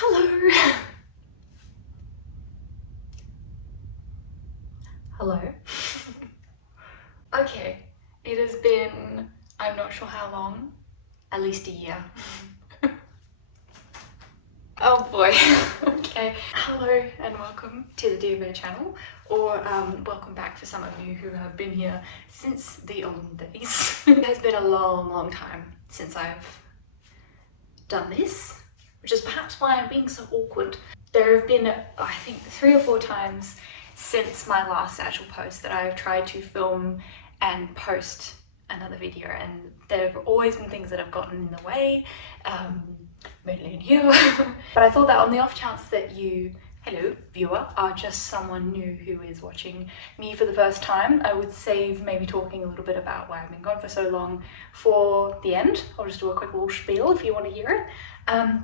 Hello. Hello. Okay, it has been, I'm not sure how long, at least a year. Oh boy. Okay. Hello and welcome to the Dear Bear channel, or welcome back for some of you who have been here since the olden days. It has been a long time since I've done this, which is perhaps why I'm being so awkward. There have been, I think, 3 or 4 times since my last actual post that I've tried to film and post another video, and there have always been things that have gotten in the way, mainly in here. But I thought that on the off chance that you, hello viewer, are just someone new who is watching me for the first time, I would save maybe talking a little bit about why I've been gone for so long for the end. I'll just do a quick little spiel if you want to hear it.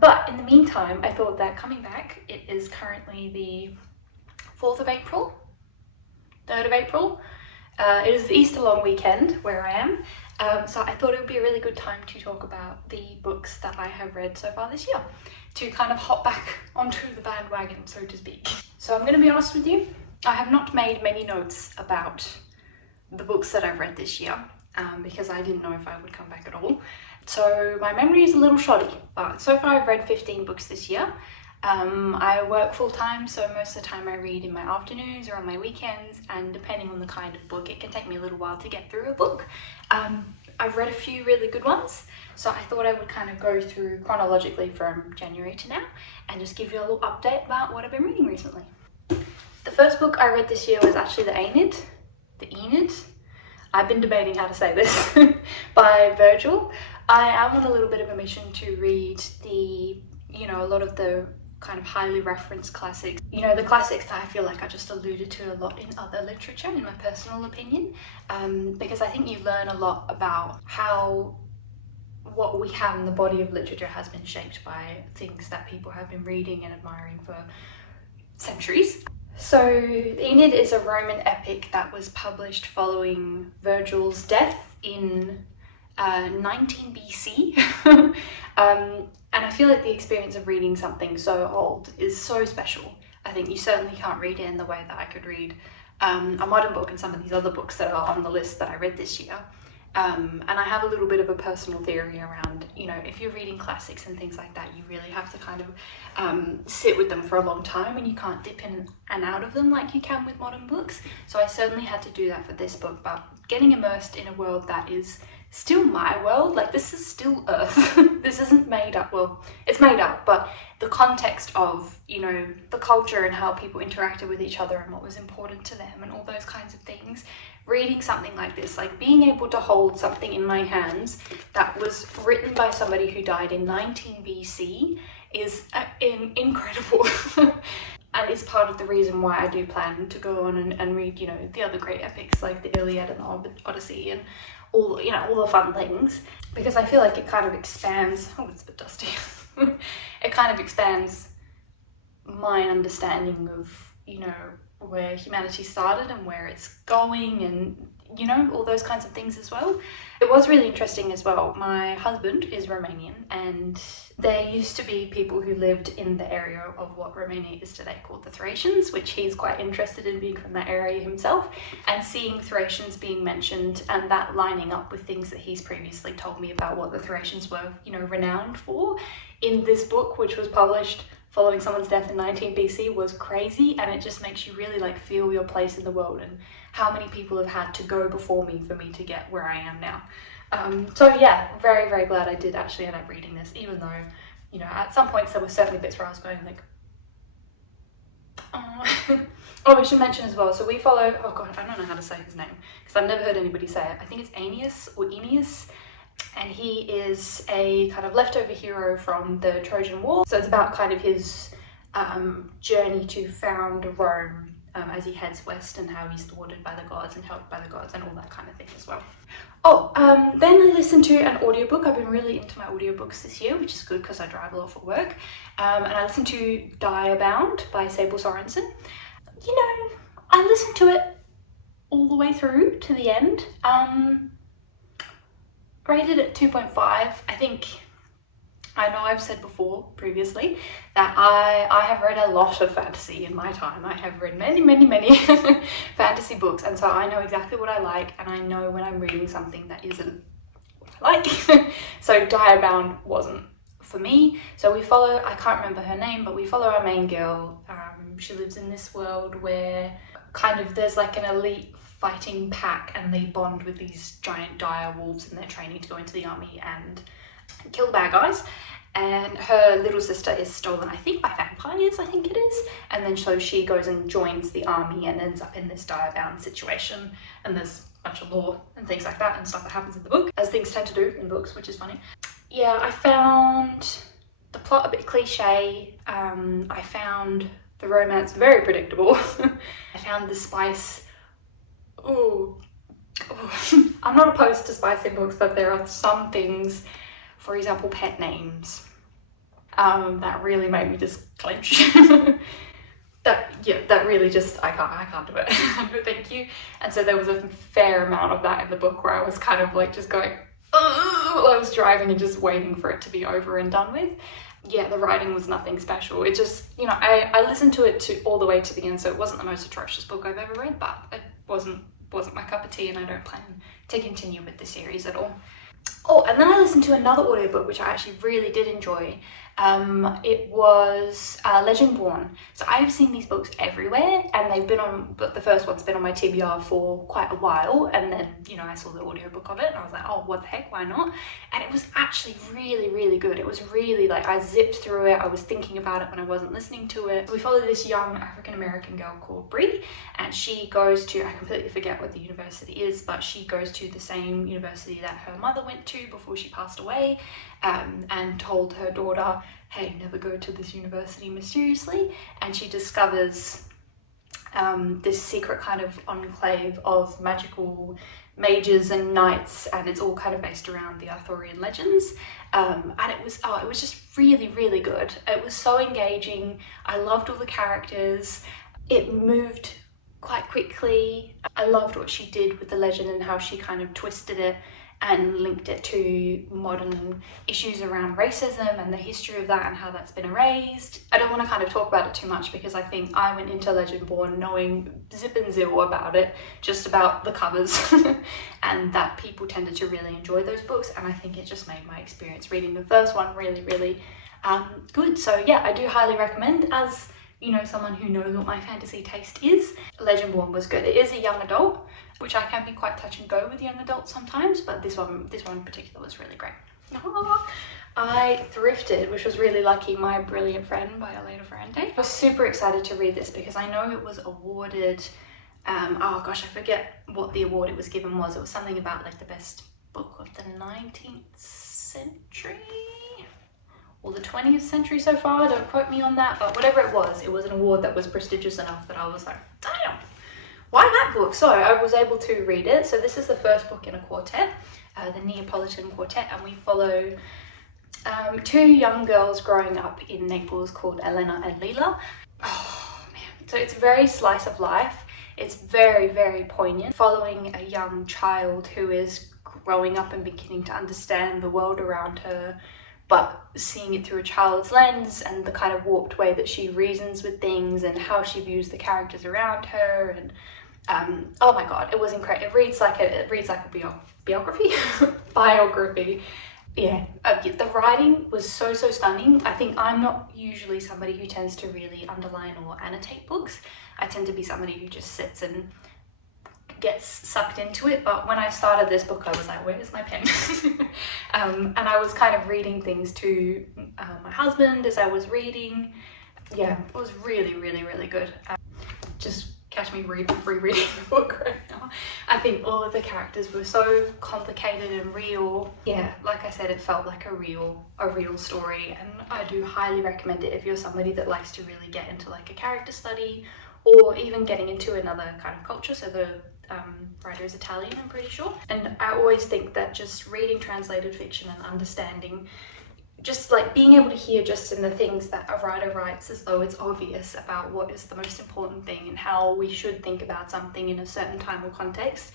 But in the meantime, I thought that coming back, it is currently the 4th of April, 3rd of April. It is the Easter long weekend where I am, so I thought it would be a really good time to talk about the books that I have read so far this year, to kind of hop back onto the bandwagon, so to speak. So I'm going to be honest with you, I have not made many notes about the books that I've read this year, because I didn't know if I would come back at all. So my memory is a little shoddy, but so far I've read 15 books this year. I work full-time, so most of the time I read in my afternoons or on my weekends, and depending on the kind of book, it can take me a little while to get through a book. I've read a few really good ones, so I thought I would kind of go through chronologically from January to now and just give you a little update about what I've been reading recently. The first book I read this year was actually the Aeneid. I've been debating how to say this, by Virgil. I am on a little bit of a mission to read a lot of the kind of highly referenced classics. The classics that I feel like are just alluded to a lot in other literature, in my personal opinion, because I think you learn a lot about how what we have in the body of literature has been shaped by things that people have been reading and admiring for centuries. So the Aeneid is a Roman epic that was published following Virgil's death in 19 BC. And I feel like the experience of reading something so old is so special. I think you certainly can't read it in the way that I could read a modern book and some of these other books that are on the list that I read this year. And I have a little bit of a personal theory around, if you're reading classics and things like that, you really have to kind of sit with them for a long time, and you can't dip in and out of them like you can with modern books. So I certainly had to do that for this book, but getting immersed in a world that is still my world, like this is still Earth. This isn't made up. Well, it's made up, but the context of, the culture and how people interacted with each other and what was important to them and all those kinds of things, reading something like this, like being able to hold something in my hands that was written by somebody who died in 19 BC is incredible. And it's part of the reason why I do plan to go on and read, the other great epics like the Iliad and the Odyssey and all the fun things, because I feel like it kind of expands, oh, it's a bit dusty. It kind of expands my understanding of, where humanity started and where it's going, and all those kinds of things as well. It was really interesting as well. My husband is Romanian, and there used to be people who lived in the area of what Romania is today called the Thracians, which he's quite interested in, being from that area himself, and seeing Thracians being mentioned and that lining up with things that he's previously told me about what the Thracians were, renowned for in this book, which was published following someone's death in 19 BC, was crazy. And it just makes you really feel your place in the world and how many people have had to go before me for me to get where I am now. So yeah, very, very glad I did actually end up reading this, even though, at some points there were certainly bits where I was going like, oh. Oh, we should mention as well, so we follow, oh god, I don't know how to say his name, because I've never heard anybody say it. I think it's Aeneas or Aeneas. And he is a kind of leftover hero from the Trojan War. So it's about kind of his journey to found Rome as he heads west, and how he's thwarted by the gods and helped by the gods and all that kind of thing as well. Oh, then I listened to an audiobook. I've been really into my audiobooks this year, which is good because I drive a lot for work. And I listened to Bound by Sable Sorensen. I listened to it all the way through to the end. Rated at 2.5. I think I know I've said before previously that I have read a lot of fantasy in my time. I have read many fantasy books, and so I know exactly what I like, and I know when I'm reading something that isn't what I like. So Diabound wasn't for me. So we follow, I can't remember her name, but we follow our main girl. She lives in this world where kind of there's like an elite fighting pack, and they bond with these giant dire wolves, and they're training to go into the army and kill bad guys. And her little sister is stolen, I think by vampires, I think it is, and then so she goes and joins the army and ends up in this Diabound situation, and there's a bunch of lore and things like that and stuff that happens in the book, as things tend to do in books, which is funny. Yeah, I found the plot a bit cliche. I found the romance very predictable. I found the spice, ooh, I'm not opposed to spice in books, but there are some things, for example, pet names, that really made me just clench. that really just, I can't do it. No, thank you. And so there was a fair amount of that in the book where I was kind of like just going, while I was driving and just waiting for it to be over and done with. Yeah, the writing was nothing special. It just, you know, I listened to it all the way to the end, so it wasn't the most atrocious book I've ever read, but it wasn't my cup of tea, and I don't plan to continue with the series at all. Oh, and then I listened to another audiobook which I actually really did enjoy. It was Legendborn. So I've seen these books everywhere, and they've been on, but the first one's been on my TBR for quite a while, and then, you know, I saw the audiobook of it and I was like, oh, what the heck, why not? And it was actually really good. It was really, like, I zipped through it. I was thinking about it when I wasn't listening to it. We follow this young African-American girl called Bree, and she goes to, I completely forget what the university is, but she goes to the same university that her mother went to before she passed away, and told her daughter, hey, never go to this university mysteriously. And she discovers this secret kind of enclave of magical mages and knights, and it's all kind of based around the Arthurian legends. And it was just really good. It was so engaging. I loved all the characters. It moved quite quickly. I loved what she did with the legend and how she kind of twisted it and linked it to modern issues around racism and the history of that and how that's been erased. I don't want to kind of talk about it too much because I think I went into Legendborn knowing zip and zil about it, just about the covers, and that people tended to really enjoy those books, and I think it just made my experience reading the first one really good. So yeah, I do highly recommend, as you know, someone who knows what my fantasy taste is. Legendborn was good. It is a young adult, which I can be quite touch and go with young adults sometimes, but this one in particular was really great. I thrifted, which was really lucky, My Brilliant Friend by Elena Ferrante. I was super excited to read this because I know it was awarded, oh gosh, I forget what the award it was given was. It was something about like the best book of the 19th century or the 20th century so far, don't quote me on that, but whatever it was an award that was prestigious enough that I was like, damn, why that book? So I was able to read it. So this is the first book in a quartet, the Neapolitan Quartet, and we follow two young girls growing up in Naples called Elena and Lila. Oh man, so it's very slice of life. It's very poignant, following a young child who is growing up and beginning to understand the world around her, but seeing it through a child's lens and the kind of warped way that she reasons with things and how she views the characters around her. And oh my god, it was incredible. It reads like a biography. Biography. Yeah, the writing was so stunning. I think I'm not usually somebody who tends to really underline or annotate books. I tend to be somebody who just sits and gets sucked into it, but when I started this book I was like, where's my pen? And I was kind of reading things to my husband as I was reading. Yeah, it was really good. Just catch me rereading the book right now. I think all of the characters were so complicated and real. Yeah, like I said, it felt like a real story, and I do highly recommend it if you're somebody that likes to really get into like a character study, or even getting into another kind of culture. So the writer is Italian, I'm pretty sure. And I always think that just reading translated fiction and understanding, just like being able to hear just in the things that a writer writes as though it's obvious about what is the most important thing and how we should think about something in a certain time or context,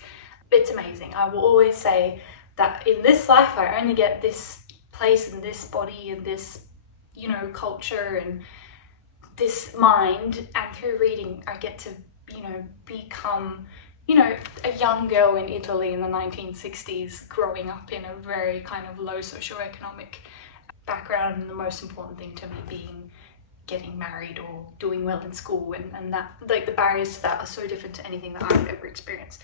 it's amazing. I will always say that in this life I only get this place in this body and this, you know, culture and this mind, and through reading I get to, you know, become, you know, a young girl in Italy in the 1960s, growing up in a very kind of low socioeconomic background, and the most important thing to me being getting married or doing well in school, and that, like, the barriers to that are so different to anything that I've ever experienced.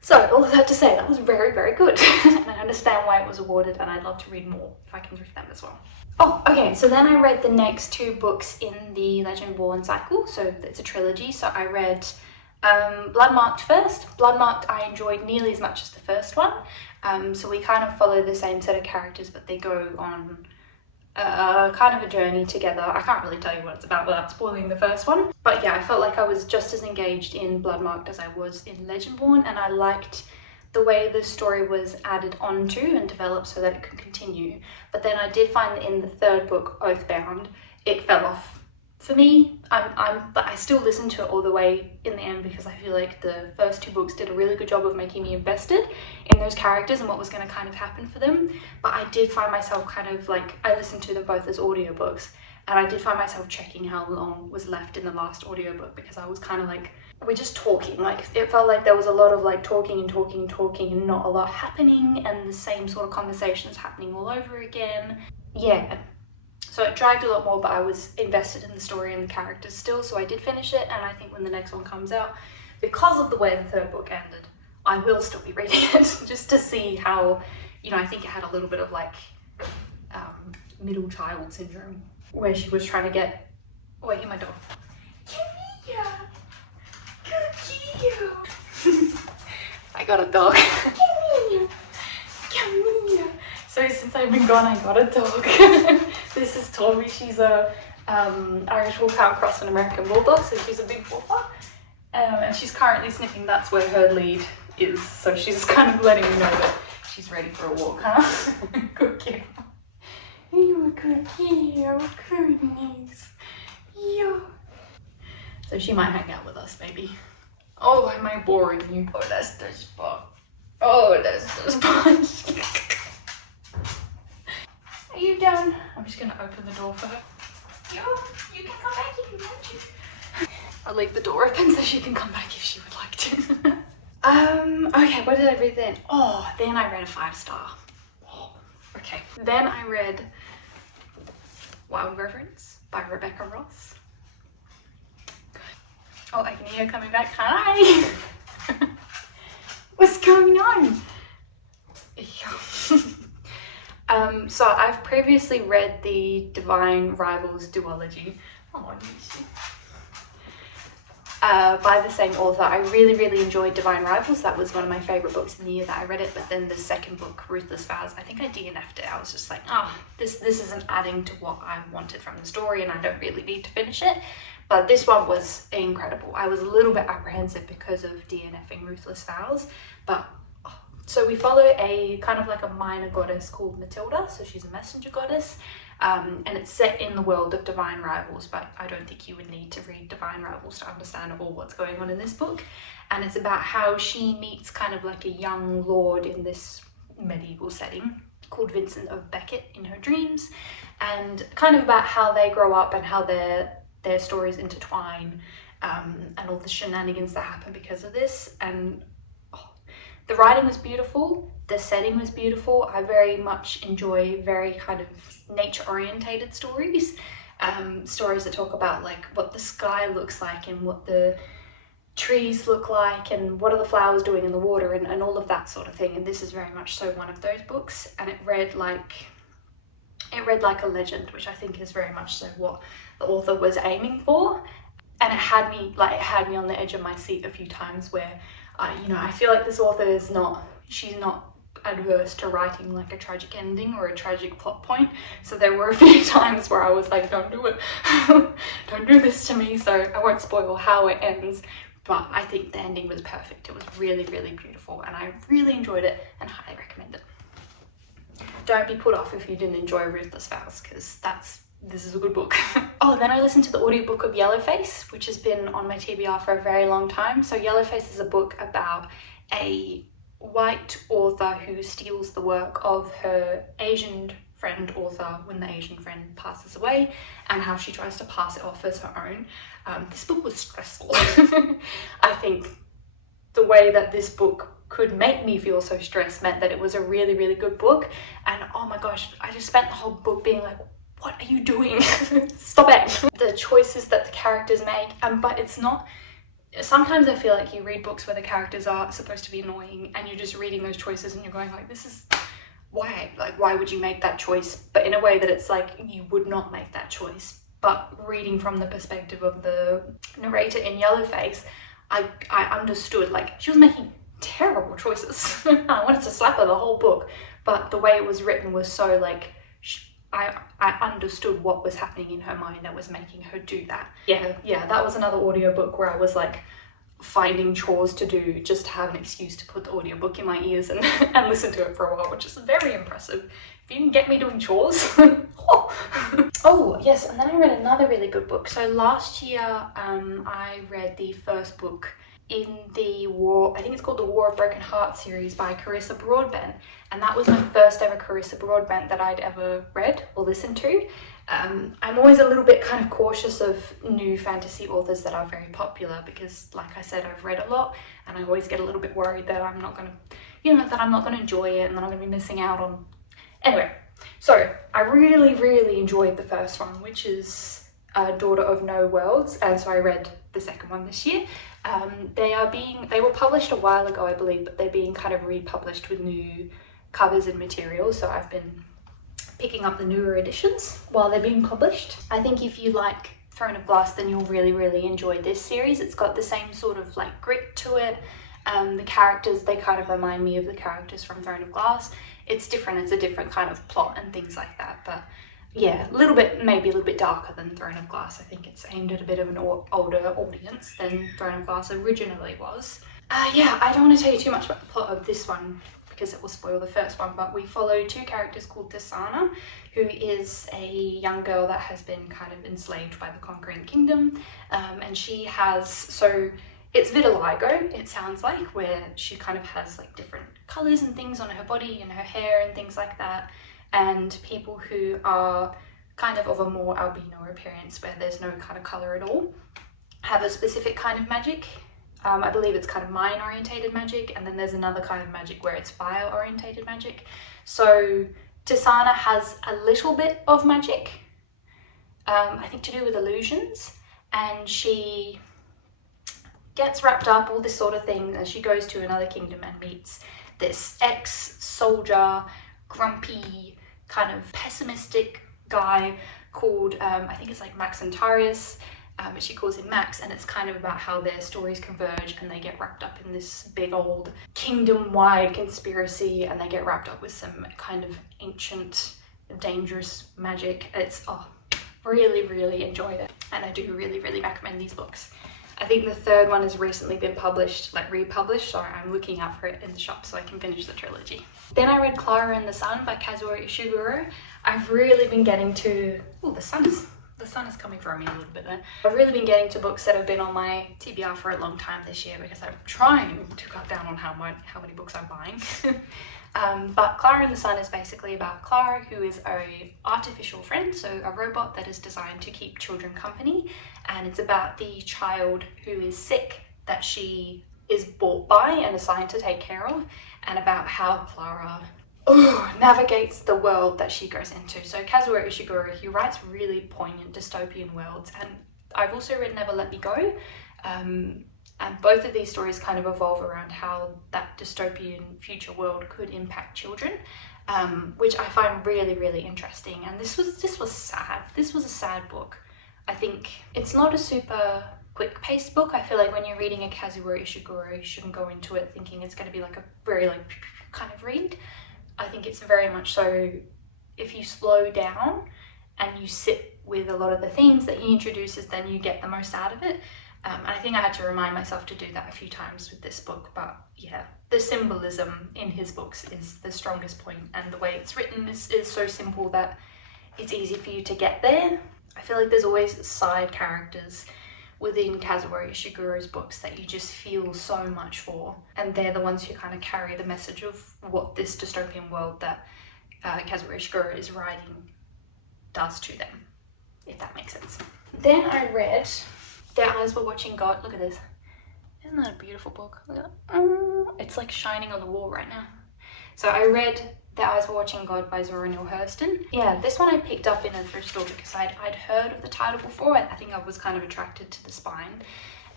So all of that to say, that was very, very good. And I understand why it was awarded, and I'd love to read more if I can read them as well. Oh, okay, so then I read the next 2 books in the Legendborn cycle, so it's a trilogy. So I read Bloodmarked first. Bloodmarked I enjoyed nearly as much as the first one. So we kind of follow the same set of characters, but they go on kind of a journey together. I can't really tell you what it's about without spoiling the first one. But yeah, I felt like I was just as engaged in Bloodmarked as I was in Legendborn, and I liked the way the story was added onto and developed so that it could continue. But then I did find that in the 3rd book, Oathbound, it fell off for me. I still listened to it all the way in the end because I feel like the first 2 books did a really good job of making me invested in those characters and what was going to kind of happen for them. But I did find myself kind of like, I listened to them both as audiobooks, and I did find myself checking how long was left in the last audiobook because I was kind of like, we're just talking. Like, it felt like there was a lot of like talking and talking and talking and not a lot happening, and the same sort of conversations happening all over again. Yeah. So it dragged a lot more, but I was invested in the story and the characters still, so I did finish it. And I think when the next one comes out, because of the way the 3rd book ended, I will still be reading it just to see how, you know, I think it had a little bit of like middle child syndrome, where she was trying to get, oh, I hear my dog. Come here, come here. I got a dog. Come here, come here. So since I've been gone, I got a dog. This is Tommy. She's a Irish Wolfhound cross an American Bulldog, so she's a big wolfer. And she's currently sniffing. That's where her lead is. So she's kind of letting me know that she's ready for a walk, huh? Good girl. You're good girl. Goodness. Yeah. So she might hang out with us, maybe. Oh, am I boring you? Oh, that's the spot. Oh, that's the spot. Are you done? I'm just gonna open the door for her. Yo, you can come back if you want to. I'll leave the door open so she can come back if she would like to. Okay, what did I read then? Oh, then I read a 5-star. Oh, okay. Then I read Wild Reverence by Rebecca Ross. Oh, I can hear her coming back. Hi! What's going on? So I've previously read the Divine Rivals duology by the same author. I really enjoyed Divine Rivals. That was one of my favourite books in the year that I read it. But then the second book, Ruthless Vows, I think I DNF'd it. I was just like, oh, this isn't adding to what I wanted from the story, and I don't really need to finish it. But this one was incredible. I was a little bit apprehensive because of DNFing Ruthless Vows, but so we follow a kind of like a minor goddess called Matilda. So she's a messenger goddess, and it's set in the world of Divine Rivals, but I don't think you would need to read Divine Rivals to understand all what's going on in this book. And it's about how she meets kind of like a young lord in this medieval setting called Vincent of Beckett in her dreams, and kind of about how they grow up and how their stories intertwine, and all the shenanigans that happen because of this. And the writing was beautiful, the setting was beautiful. I very much enjoy very kind of nature-orientated stories, stories that talk about like what the sky looks like and what the trees look like and what are the flowers doing in the water, and all of that sort of thing. And this is very much so one of those books, and it read like a legend, which I think is very much so what the author was aiming for. And it had me on the edge of my seat a few times where I feel like this author she's not adverse to writing like a tragic ending or a tragic plot point. So there were a few times where I was like, don't do it. Don't do this to me. So I won't spoil how it ends, but I think the ending was perfect. It was really beautiful, and I really enjoyed it and highly recommend it. Don't be put off if you didn't enjoy Ruthless Vows, because this is a good book. Oh, then I listened to the audiobook of Yellowface, which has been on my TBR for a very long time. So Yellowface is a book about a white author who steals the work of her Asian friend author when the Asian friend passes away, and how she tries to pass it off as her own. This book was stressful. I think the way that this book could make me feel so stressed meant that it was a really, really good book. And oh my gosh, I just spent the whole book being like, what are you doing? Stop it. The choices that the characters make, but it's not, sometimes I feel like you read books where the characters are supposed to be annoying and you're just reading those choices and you're going like, this is, why? Like, why would you make that choice? But in a way that it's like, you would not make that choice. But reading from the perspective of the narrator in Yellowface, I understood, like, she was making terrible choices. I wanted to slap her the whole book, but the way it was written was so like, I understood what was happening in her mind that was making her do that. Yeah, that was another audiobook where I was like finding chores to do just to have an excuse to put the audiobook in my ears and, and listen to it for a while, which is very impressive. If you can get me doing chores. Oh yes, and then I read another really good book. So last year I read the first book in the I think it's called the War of Broken Hearts series by Carissa Broadbent, and that was my first ever Carissa Broadbent that I'd ever read or listened to. I'm always a little bit kind of cautious of new fantasy authors that are very popular because, like I said, I've read a lot and I always get a little bit worried that I'm not going to, that I'm not going to enjoy it and that I'm going to be missing out on. Anyway, so I really, really enjoyed the first one, which is Daughter of No Worlds, and so I read the second one this year. They were published a while ago, I believe, but they're being kind of republished with new covers and materials, so I've been picking up the newer editions while they're being published. I think if you like Throne of Glass, then you'll really, really enjoy this series. It's got the same sort of like grit to it. The characters, they kind of remind me of the characters from Throne of Glass. It's different, it's a different kind of plot and things like that, but yeah, maybe a little bit darker than Throne of Glass. I think it's aimed at a bit of an older audience than Throne of Glass originally was. Yeah, I don't want to tell you too much about the plot of this one because it will spoil the first one, but we follow two characters called Tisana, who is a young girl that has been kind of enslaved by the conquering kingdom, and she has, so it's vitiligo, it sounds like, where she kind of has like different colours and things on her body and her hair and things like that, and people who are kind of a more albino appearance where there's no kind of colour at all have a specific kind of magic. I believe it's kind of mind orientated magic, and then there's another kind of magic where it's fire orientated magic. So Tisana has a little bit of magic, I think to do with illusions, and she gets wrapped up, all this sort of thing, as she goes to another kingdom and meets this ex-soldier, grumpy, kind of pessimistic guy called, I think it's like Maxentarius, but she calls him Max, and it's kind of about how their stories converge and they get wrapped up in this big old kingdom-wide conspiracy, and they get wrapped up with some kind of ancient, dangerous magic. It's, really, really enjoyed it, and I do really, really recommend these books. I think the third one has recently been published, like republished, so I'm looking out for it in the shop so I can finish the trilogy. Then I read Clara and the Sun by Kazuo Ishiguro. I've really been getting to, the sun is coming for me a little bit there. I've really been getting to books that have been on my TBR for a long time this year because I'm trying to cut down on how many books I'm buying. But Clara and the Sun is basically about Clara, who is a artificial friend, so a robot that is designed to keep children company, and it's about the child who is sick that she is bought by and assigned to take care of, and about how Clara navigates the world that she goes into. So Kazuo Ishiguro, he writes really poignant dystopian worlds, and I've also read Never Let Me Go, and both of these stories kind of evolve around how that dystopian future world could impact children, which I find really, really interesting. And this was sad. This was a sad book. I think it's not a super quick-paced book. I feel like when you're reading a Kazuo Ishiguro, you shouldn't go into it thinking it's going to be like a very kind of read. I think it's very much so, if you slow down and you sit with a lot of the themes that he introduces, then you get the most out of it. And I think I had to remind myself to do that a few times with this book, but yeah, the symbolism in his books is the strongest point, and the way it's written is so simple that it's easy for you to get there. I feel like there's always side characters within Kazuo Ishiguro's books that you just feel so much for, and they're the ones who kind of carry the message of what this dystopian world that Kazurishkura's writing does to them, if that makes sense. Then I read Their Eyes Were Watching God. Look at this. Isn't that a beautiful book? Look at that. It's like shining on the wall right now. So I read Their Eyes Were Watching God by Zora Neale Hurston. Yeah, this one I picked up in a thrift store because I'd heard of the title before. I think I was kind of attracted to the spine.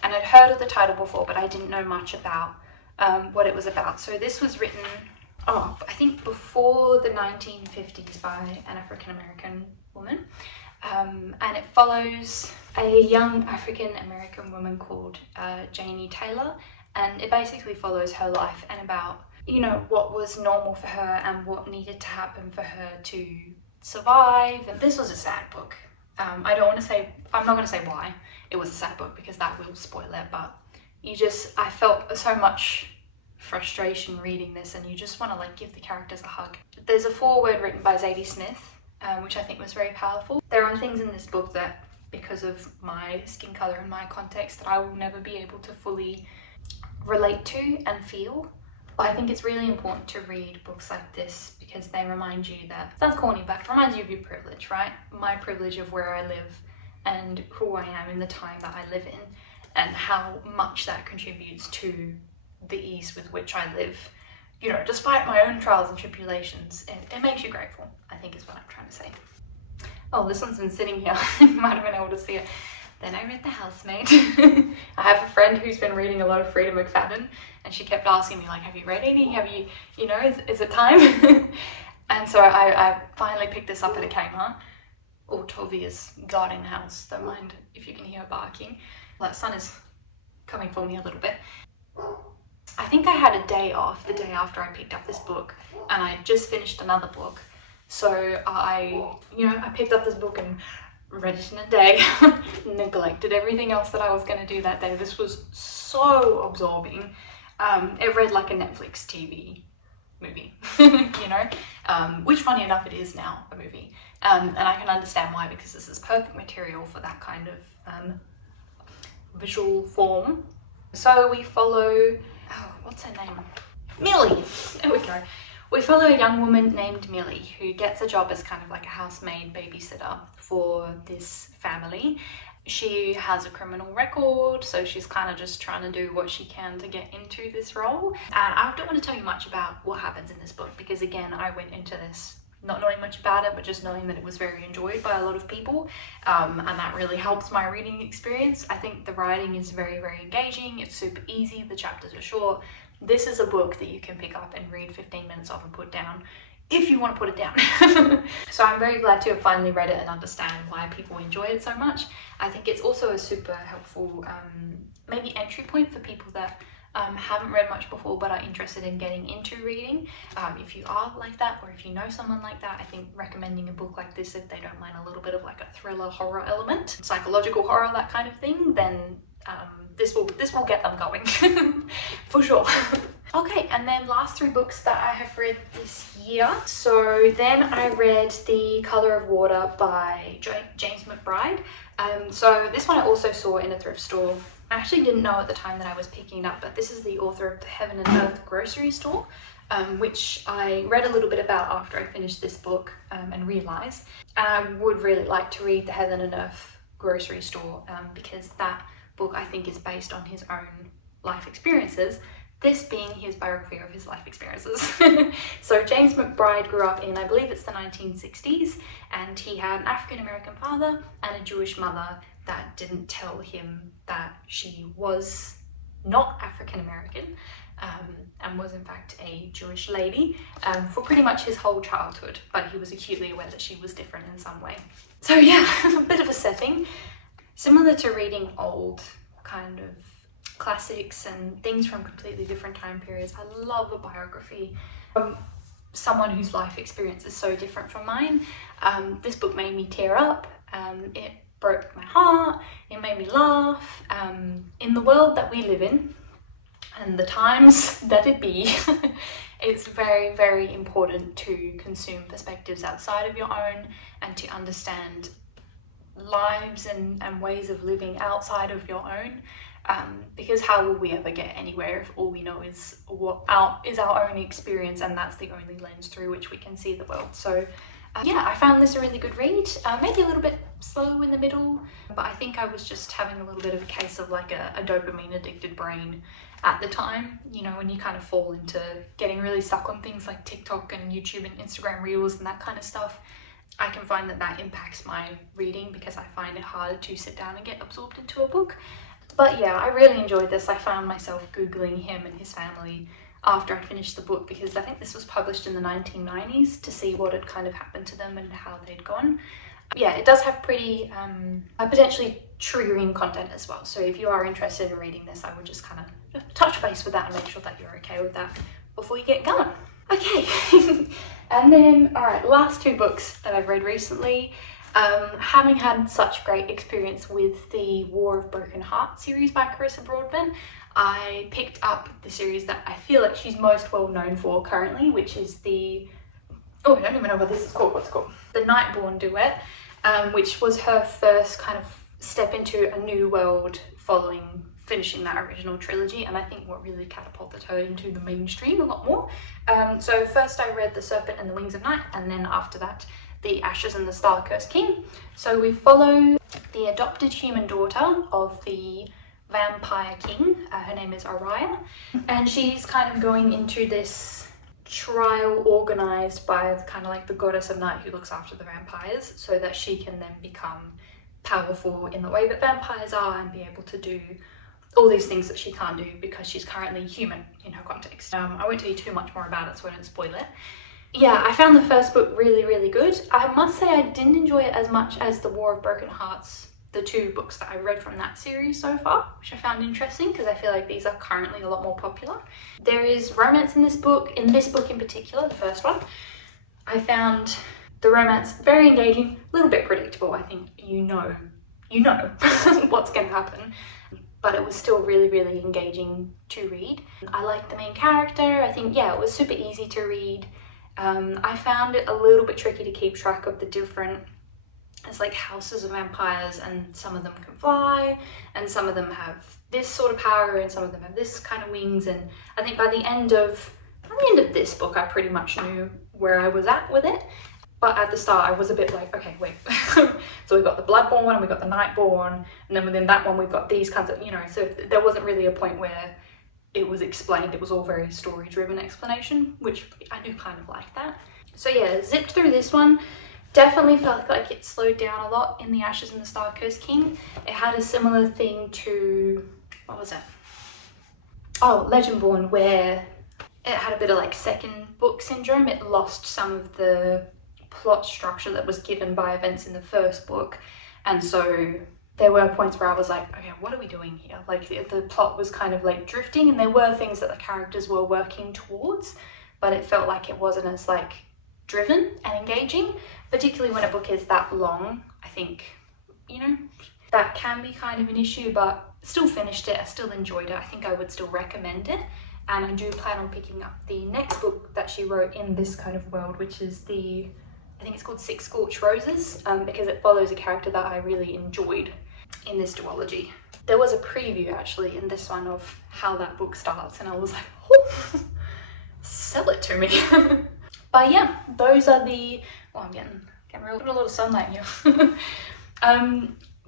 And I'd heard of the title before, but I didn't know much about what it was about. So this was written, I think before the 1950s by an African-American woman. And it follows a young African-American woman called Janie Taylor. And it basically follows her life and about, you know, what was normal for her and what needed to happen for her to survive. And this was a sad book. I'm not going to say why it was a sad book because that will spoil it, but I felt so much frustration reading this and you just want to like give the characters a hug. There's a foreword written by Zadie Smith, which I think was very powerful. There are things in this book that, because of my skin color and my context, that I will never be able to fully relate to and feel. But I think it's really important to read books like this because they remind you that, sounds corny, but it reminds you of your privilege, right? My privilege of where I live and who I am in the time that I live in and how much that contributes to the ease with which I live. You know, despite my own trials and tribulations, it makes you grateful, I think is what I'm trying to say. Oh, this one's been sitting here. You might have been able to see it. Then I read The Housemaid. I have a friend who's been reading a lot of Frida McFadden and she kept asking me like, have you read any? Have you, is it time? And so I finally picked this up at a Kmart. Oh, Tovi is guarding the house. Don't mind if you can hear her barking. That sun is coming for me a little bit. I think I had a day off the day after I picked up this book and I just finished another book. So I picked up this book and read it in a day, neglected everything else that I was going to do that day. This was so absorbing. It read like a Netflix TV movie, which funny enough it is now a movie. And I can understand why, because this is perfect material for that kind of visual form. So we follow, what's her name? Millie, there we go. We follow a young woman named Millie who gets a job as kind of like a housemaid babysitter for this family. She has a criminal record, so she's kind of just trying to do what she can to get into this role. And I don't want to tell you much about what happens in this book because, again, I went into this not knowing much about it, but just knowing that it was very enjoyed by a lot of people, and that really helps my reading experience. I think the writing is very, very engaging. It's super easy. The chapters are short. This is a book that you can pick up and read 15 minutes of and put down if you want to put it down. So I'm very glad to have finally read it and understand why people enjoy it so much. I think it's also a super helpful maybe entry point for people that haven't read much before but are interested in getting into reading. If you are like that, or if you know someone like that, I think recommending a book like this, if they don't mind a little bit of like a thriller horror element, psychological horror, that kind of thing, then this will get them going for sure. Okay, and then last 3 books that I have read this year. So then I read The Colour of Water by James McBride. So this one I also saw in a thrift store. I actually didn't know at the time that I was picking it up, but this is the author of The Heaven and Earth grocery store, which I read a little bit about after I finished this book and realised. And I would really like to read The Heaven and Earth grocery store because that book I think is based on his own life experiences, this being his biography of his life experiences. So James McBride grew up in, I believe it's the 1960s, and he had an African-American father and a Jewish mother that didn't tell him that she was not African-American and was in fact a Jewish lady for pretty much his whole childhood, but he was acutely aware that she was different in some way. So yeah, a bit of a setting. Similar to reading old kind of classics and things from completely different time periods, I love a biography from someone whose life experience is so different from mine. This book made me tear up. It broke my heart. It made me laugh. In the world that we live in and the times that it be, it's very, very important to consume perspectives outside of your own and to understand lives and ways of living outside of your own. because how will we ever get anywhere if all we know is our own experience, and that's the only lens through which we can see the world. So yeah, I found this a really good read, maybe a little bit slow in the middle, but I think I was just having a little bit of a case of like a dopamine addicted brain at the time, you know, when you kind of fall into getting really stuck on things like TikTok and YouTube and Instagram Reels and that kind of stuff. I can find that impacts my reading because I find it harder to sit down and get absorbed into a book. But yeah, I really enjoyed this. I found myself Googling him and his family after I finished the book, because I think this was published in the 1990s, to see what had kind of happened to them and how they'd gone. Yeah, it does have pretty potentially triggering content as well. So if you are interested in reading this, I would just kind of touch base with that and make sure that you're okay with that before you get going. Okay, and then, all right, last two books that I've read recently. Having had such great experience with the War of Broken Hearts series by Carissa Broadbent, I picked up the series that I feel like she's most well known for currently, which is the, oh, I don't even know what this is called, what's it called? The Nightborn Duet, which was her first kind of step into a new world following finishing that original trilogy, and I think what really catapulted her into the mainstream a lot more. So first I read The Serpent and the Wings of Night, and then after that The Ashes and the Star-Cursed King. So we follow the adopted human daughter of the vampire king. Her name is Araya, and she's kind of going into this trial organized by kind of like the goddess of night who looks after the vampires, so that she can then become powerful in the way that vampires are and be able to do all these things that she can't do because she's currently human in her context. I won't tell you too much more about it so I don't spoil it. Yeah, I found the first book really, really good. I must say I didn't enjoy it as much as The War of Broken Hearts, the two books that I read from that series so far, which I found interesting because I feel like these are currently a lot more popular. There is romance in this book in particular, the first one. I found the romance very engaging, a little bit predictable. I think you know what's going to happen, but it was still really, really engaging to read. I liked the main character. I think, yeah, it was super easy to read. I found it a little bit tricky to keep track of the different, it's like houses of vampires, and some of them can fly and some of them have this sort of power and some of them have this kind of wings, and I think by the end of this book I pretty much knew where I was at with it. But at the start I was a bit like, okay, wait. So we've got the Bloodborne and we've got the Nightborn, and then within that one we've got these kinds of, you know, so there wasn't really a point where it was explained. It was all very story-driven explanation, which I do kind of like that. So yeah, zipped through this one. Definitely felt like it slowed down a lot in The Ashes and the Star-Cursed King. It had a similar thing to, what was it? Oh, Legendborn, where it had a bit of like second book syndrome. It lost some of the plot structure that was given by events in the first book, and so there were points where I was like, okay, what are we doing here? Like the plot was kind of like drifting, and there were things that the characters were working towards, but it felt like it wasn't as like driven and engaging, particularly when a book is that long. I think, you know, that can be kind of an issue, but still finished it. I still enjoyed it. I think I would still recommend it, and I do plan on picking up the next book that she wrote in this kind of world, which is I think it's called Six Scorched Roses, because it follows a character that I really enjoyed in this duology. There was a preview actually in this one of how that book starts, and I was like, oh, sell it to me. But yeah, those are the, oh, I'm getting a lot of sunlight here.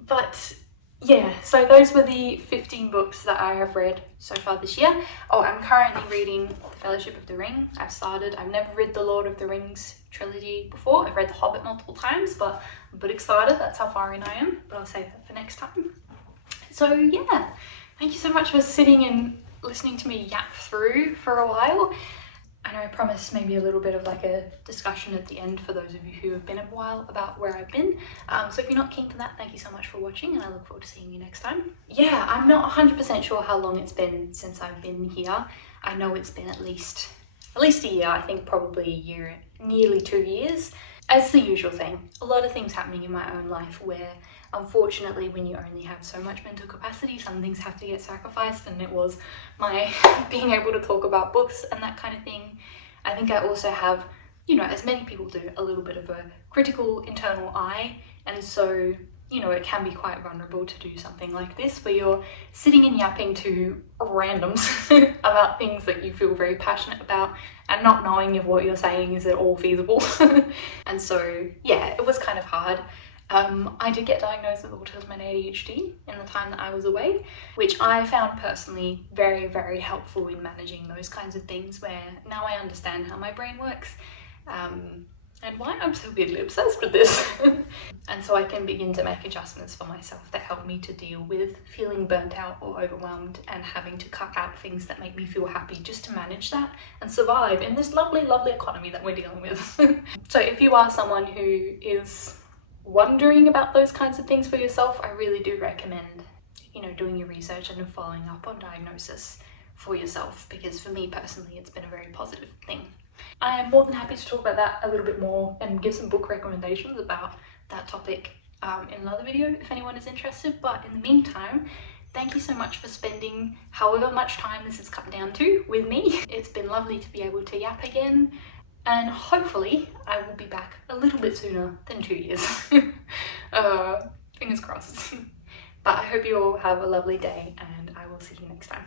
But yeah, so those were the 15 books that I have read so far this year. Oh, I'm currently reading The Fellowship of the Ring. I've never read the Lord of the Rings trilogy before. I've read The Hobbit multiple times, but I'm a bit excited. That's how far in I am, but I'll save that for next time. So yeah, thank you so much for sitting and listening to me yap through for a while. I know I promised maybe a little bit of like a discussion at the end for those of you who have been a while about where I've been. So if you're not keen for that, thank you so much for watching, and I look forward to seeing you next time. Yeah, I'm not 100% sure how long it's been since I've been here. I know it's been at least a year. I think probably a year, nearly 2 years. As the usual thing, a lot of things happening in my own life where unfortunately when you only have so much mental capacity, some things have to get sacrificed, and it was my being able to talk about books and that kind of thing. I think I also have, you know, as many people do, a little bit of a critical internal eye, and so, you know, it can be quite vulnerable to do something like this where you're sitting and yapping to randoms about things that you feel very passionate about and not knowing if what you're saying is at all feasible. And so yeah, it was kind of hard. I did get diagnosed with autism and ADHD in the time that I was away, which I found personally very, very helpful in managing those kinds of things, where now I understand how my brain works and why I'm so weirdly obsessed with this. And so I can begin to make adjustments for myself that help me to deal with feeling burnt out or overwhelmed and having to cut out things that make me feel happy just to manage that and survive in this lovely, lovely economy that we're dealing with. So if you are someone who is wondering about those kinds of things for yourself, I really do recommend, you know, doing your research and following up on diagnosis for yourself, because for me personally it's been a very positive thing. I am more than happy to talk about that a little bit more and give some book recommendations about that topic in another video if anyone is interested, but in the meantime, thank you so much for spending however much time this has come down to with me. It's been lovely to be able to yap again, and hopefully I will be back a little bit sooner than 2 years. Fingers crossed. But I hope you all have a lovely day, and I will see you next time.